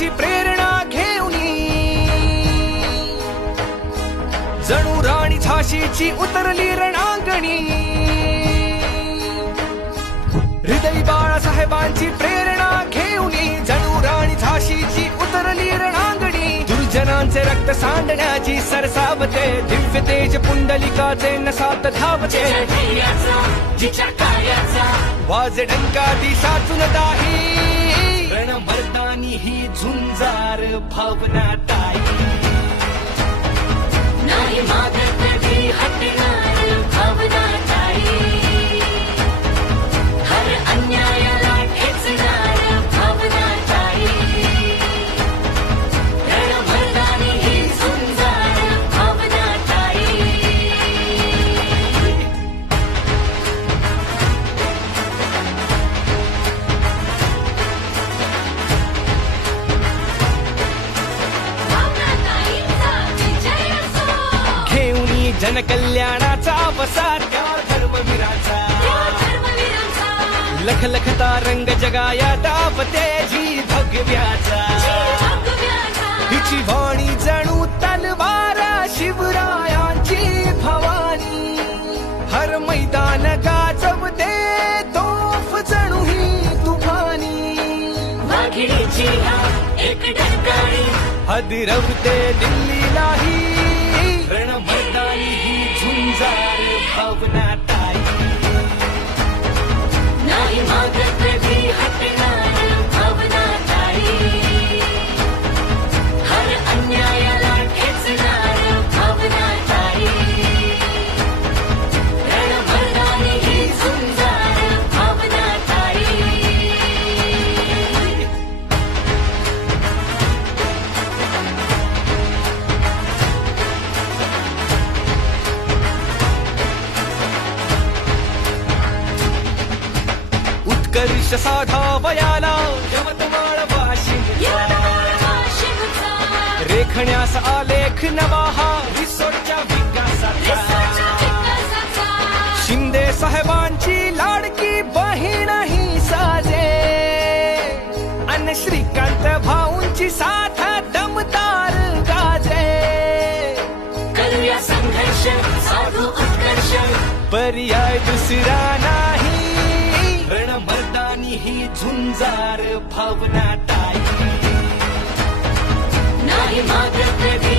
साहेबांची प्रेरणा घेऊन जणू राणी झाशीची उतरली रणांगणी. हृदयी बाळासाहेबांची प्रेरणा घेऊन जणू राणी झाशीची उतरली रणांगणी. दुर्जनांचे रक्त सांडण्याची सरसावते, दिव्य तेज पुंडलिकाचे नसात धावते. वाज डंका दिशातून दाही, रणमर्दानी ही झुंजार भावना ताई. नाही मागे कधी हटणार भावना ताई, हर अन्यायाला ठेचणार भावना ताई. रणमर्दानी ही झुंजार भावना ताई. भावना ताईंचा विजय असो. घेऊन जनकल्याणाचा वसार त्या धर्मवीराचा. लखलखता रंग जगाया दाबते जी भगव्याचा. हिची वाणी जणू तलवार शिवरायांची भवानी. हर मैदान गाजवते तोफ जणू ही तुफानी. वाघिणीची हा एक डंकाळी, हदिरवते दिल्लीलाही, रणमर्दानी ही झुंजार भावना ताई. नाही मागे कधी हटणार भावना ताई, हर अन्यायाला ठेचणार भावना ताई. रणमर्दानी ही झुंजार भावना ताई. उत्कर्ष साधावयाला यवतमाळ वाशिमचा, रेखण्यास आलेख नवा हा रिसोडच्या विकासाचा. शिंदे साहेबांची लाडकी बहीण ही साजे, अन श्रीकांत भाऊंची साथ दमदार गाजे. करूया संघर्ष साधू उत्कर्ष, पर्याय दुसरा नाही, रणमर्दानी ही झुंजार भावना ताई. नाही मागे कधी